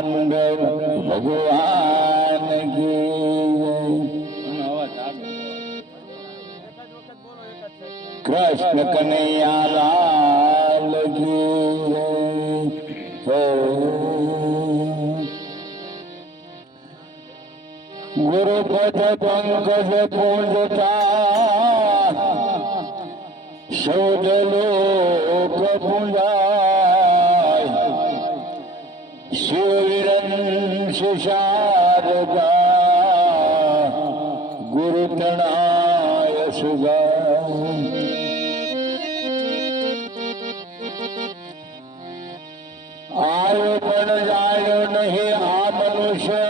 पांडुरंग भगवान की कृष्ण कन्हैया लाल की गुरुपद पंकज पूजता शोध लोक पूजाय शिवविरंश शारदा गुरुतणाय सुगा आयो पण जायो नहीं आ मनुष्य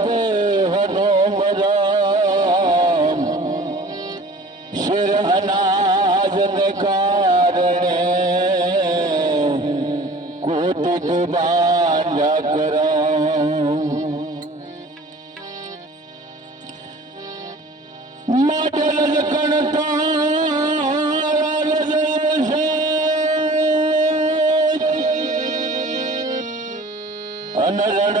देहनो मराम शिर अनाज ने कारणे कोटिक बांधा करा माडल कणता अनरण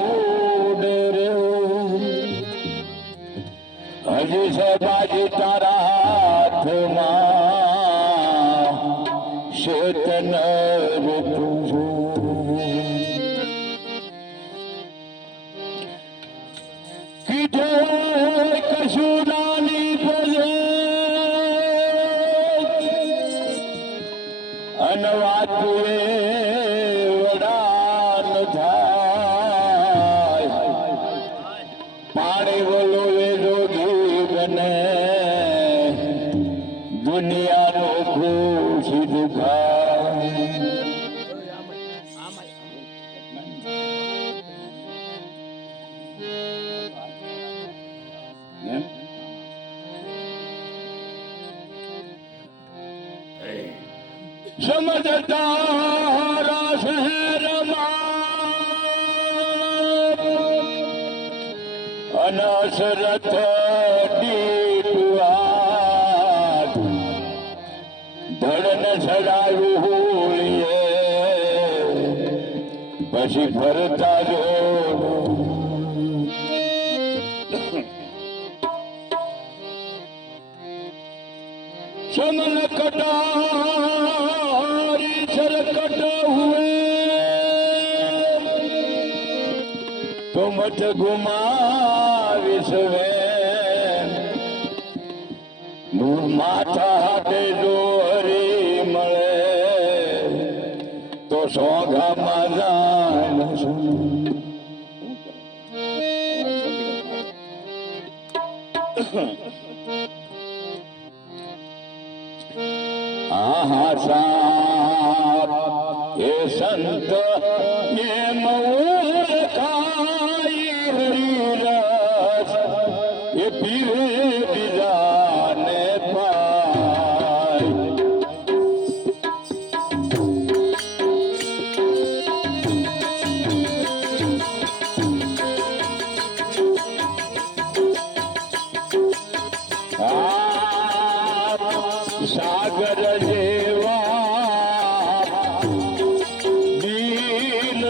उडरे हजी से बाजी तारा हाथ शेतन ऋतु कीठे कशुनानी पजे अनवातुए पानी बोलो वे जोगी बने दुनिया नो खुशी दुखा समझता शहर अनसरथ डीटुआट धड़न छड़ायु होलिए पशी फरता जो समन कटारी सरकट हुए तो मत घुमा विश्वे माथा हाथे जो हरी मळे तो सोगा माजा आहा साप ये संत ये मऊर खाई हरी रस ये पीरे बिजाने पाई सागर जेवा दीन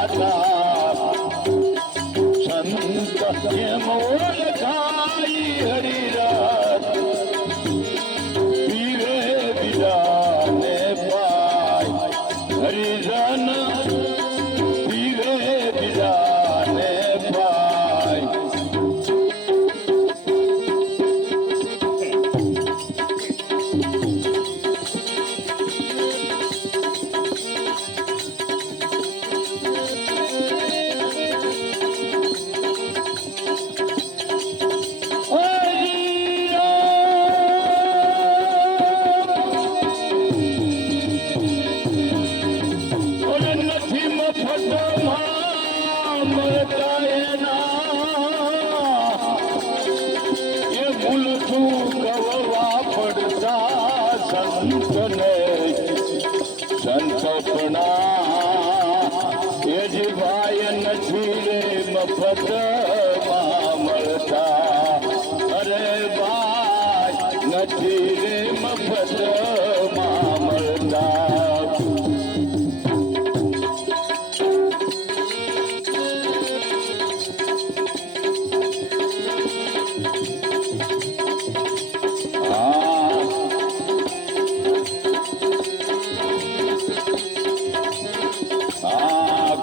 ગાતા સંત એમ ઓળખાઈ હરિરસ પીવે વિરાને પાય હરિજન પીવે વિરાને પાય મફતમાં મળતા અરે ભાઈ નથી રે મફતમાં મળતા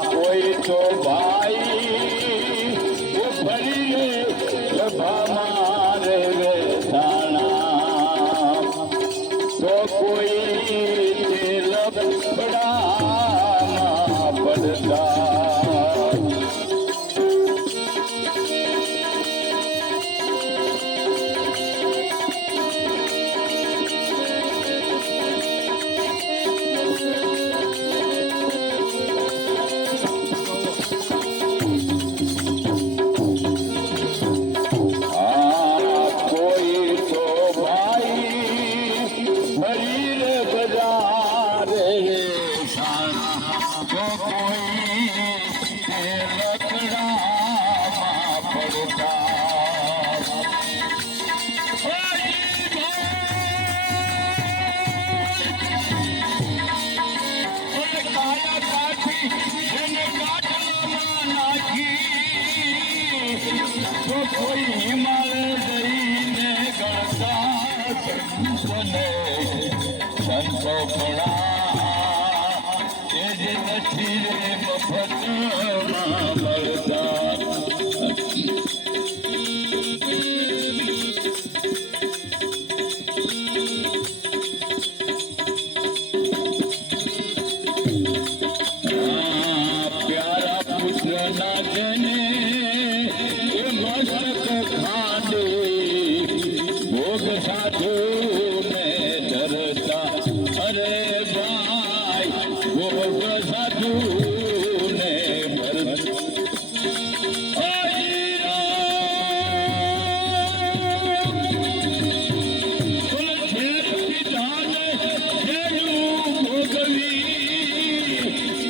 કોઈ તો ભાઈ ફરી મારે વેસાણા તો કોઈ લફડામાં પડતા કોઈ હિમાલય જઈને ગણતા સંતો પડા એ જ નથી રે મફતમાં મળતા પ્યારા પુત્ર ના જને સાધુ ને ધરતા અરે ભાઈ ભોગ સાધુ ને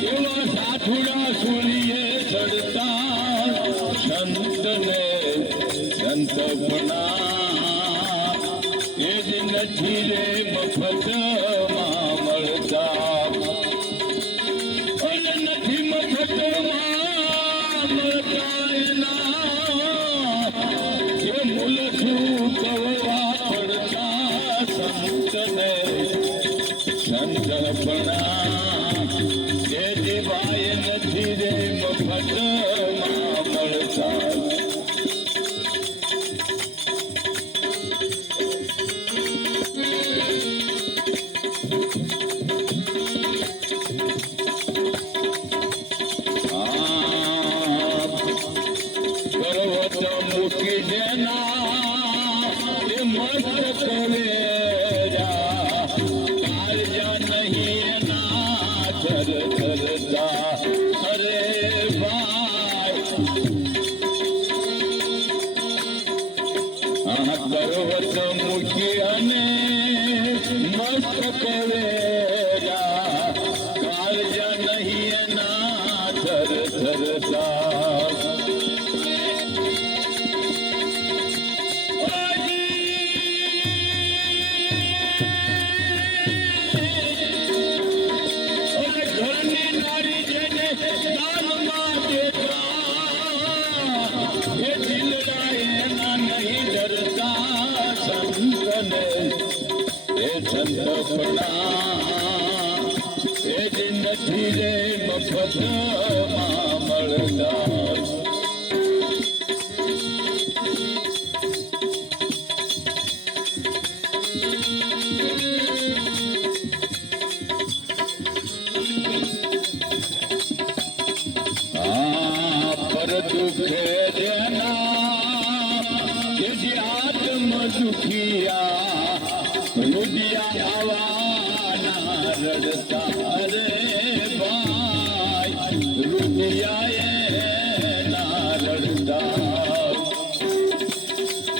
એવા સાધુડા સૂર્ય ચડતા સંત ને સંત એ જ નથી રે મફતમાં મળતા અને નથી મફતમાં મળતા એના એ મૂલઠું કવવા પડતા સંતને સંતપણા એ જીવાય નથી રે મફતમાં મળતા મૂકી દેના એ મસ્ત કરે કાળજા નહીં એના ચર ચરતા અરે ભાઈ પર્વત મૂકી અને મસ્ત કરે કાળજા નહીં એના ચર ચરતા ઘરની નારી જેને દાન દુખે જેના કે જે આત્મ દુખિયા રુદિયા આવાના રડતા રે ભાઈ રુદિયા ના રડતા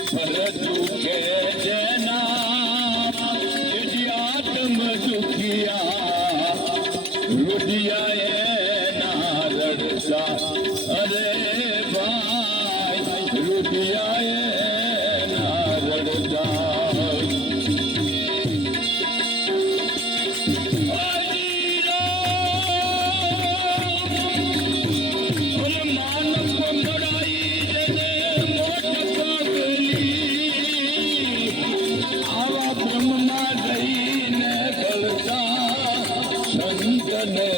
પર દુખે જેના કે જે આત્મ દુખિયા રુદિયા અરે ભાઈ રૂપિયા ના રડતા માન પંગડાઈ મોટ પગલી આવા બ્રહ્મમાં જઈને ગળતા સંતને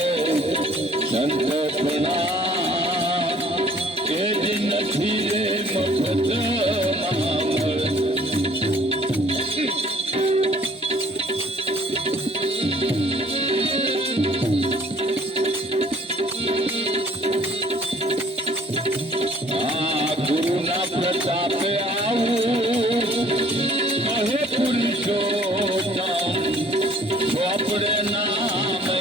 સંત પ્રણામ એ જ નથી રે મફત ગુરુના પ્રતાપે આવું કહે પુરુષોત્તમ ચોપડે નામે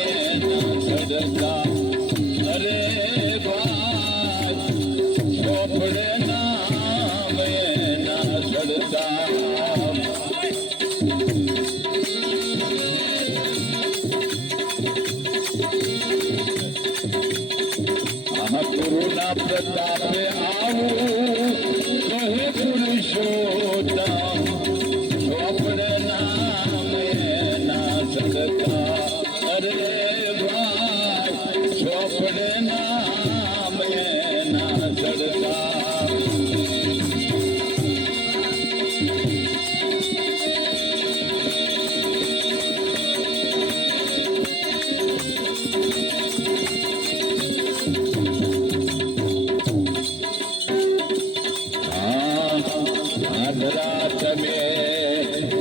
ચડતા અરે ભાઈ ચોપડે નામે ના ચડતા ગુરુના પ્રતાપે આવું કહે પુરુષોત્તમ ચોપડે નામે ના ચડતા અરે ભાઈ ચોપડે નામે ના ચડતા તમે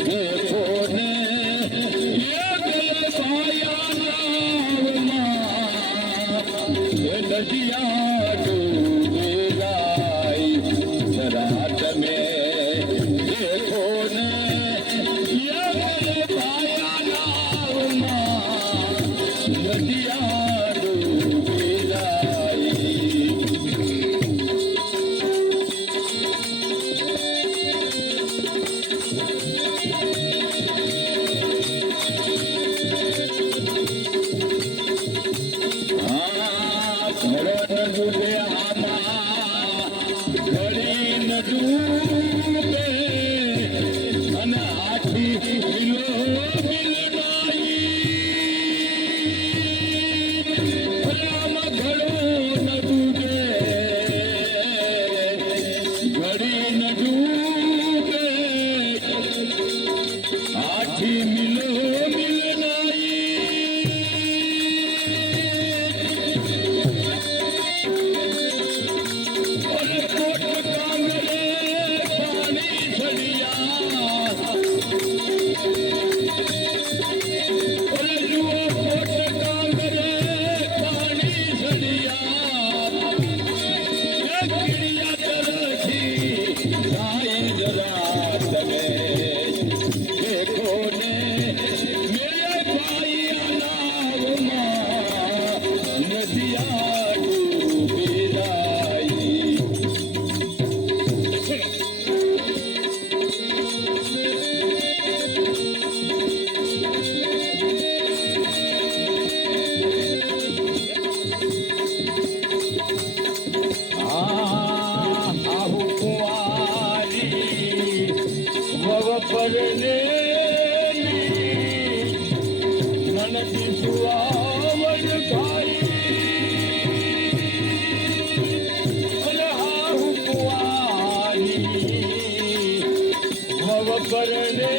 દેખો ને નદિયા ડૂબે જાય જરા તમે દેખો ને નદિયા ડૂબે જાય ડૂબે આમાં ઘડી ન ડૂબે અને આઠી કિલો આમાં ઘડું ન ડૂબે ઘડી ન ડૂબે આઠી મિલો પરને નનકી સુવાવડ ખાઈ અરે હાહુ કુવાની ભવ પરને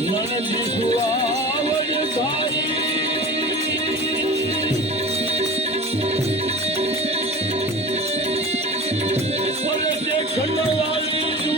નનકી સુવાવડ ખાઈ ખંડવાળી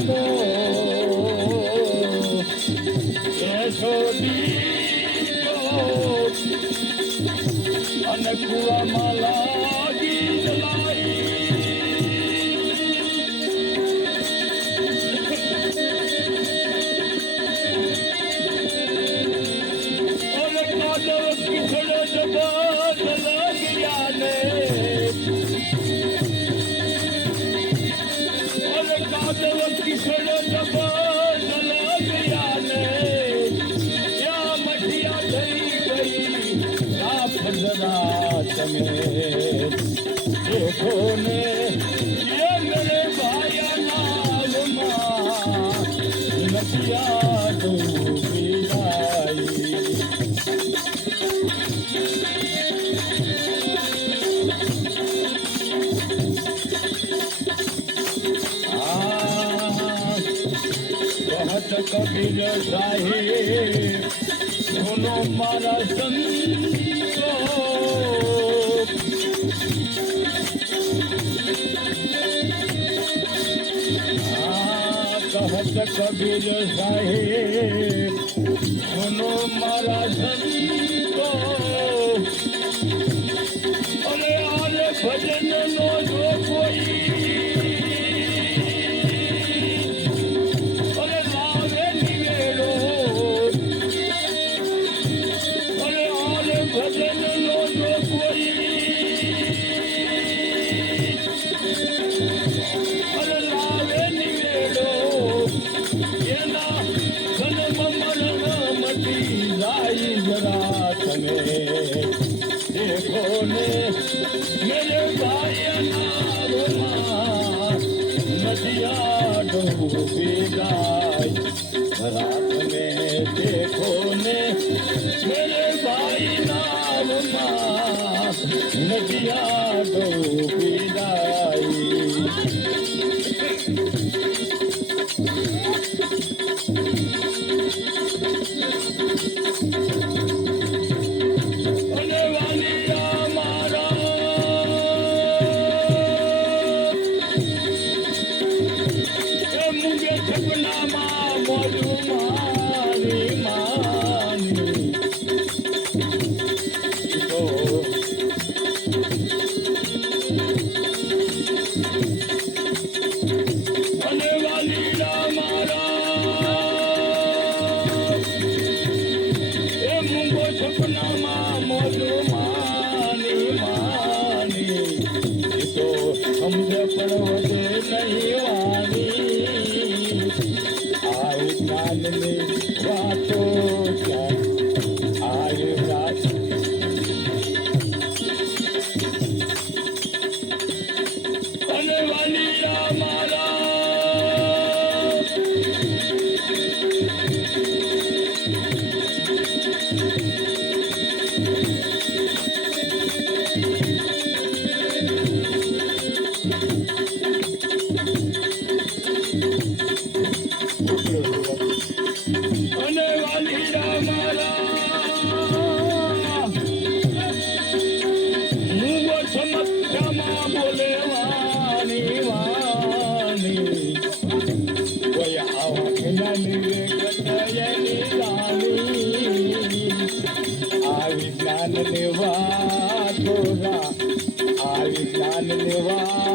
તો યશોદી અને કુવામાં લાગી જલાઈ અને કાદવ કિસડ જબા જલાગ્યા ને અને કાદવ કિસડ જબા જલાગ્યા ને ત્યાં મઠિયા થઈ ગઈ ફંદરા તમે દેખો ને ये मेरे भाइया नाम नदिया डूबी जाई कहत कबीर साहिब सुनो मारा संतो कहत कबीर साहिब सुनो मारा संतो अरे आरे भजन नो जो कोई अरे लावे निवेड़ो अरे आरे भजन नो जो कोई अरे लावे निवेड़ो એના જન્મ મરણ મટી જાય જરા તમે દેખો ને મેરે ભાઈના રોમાં નદિયા ડૂબી જાય જરા તમે દેખો ને મેરે ભાઈના રોમાં નદિયા ડૂબી જાય અને વાલિયા મારા એ મુંગે સપનામાં મોઢું મારી માની તો અને વાલિયા મારા એ મુંગો સપનામાં મોઢું માની માની તો સમજે પણ વધે નહીં વાની આવી જ્ઞાનની વાતો ક્યાં આવી રાત અને વાલિયા મારા અને વાલિયા મારા મુંગો સમસ્યામાં બોલે વાની વાની કોઈ આવા જ્ઞાની કથયની રાણી આવી જ્ઞાનની વાતો આવી જ્ઞાનની વાત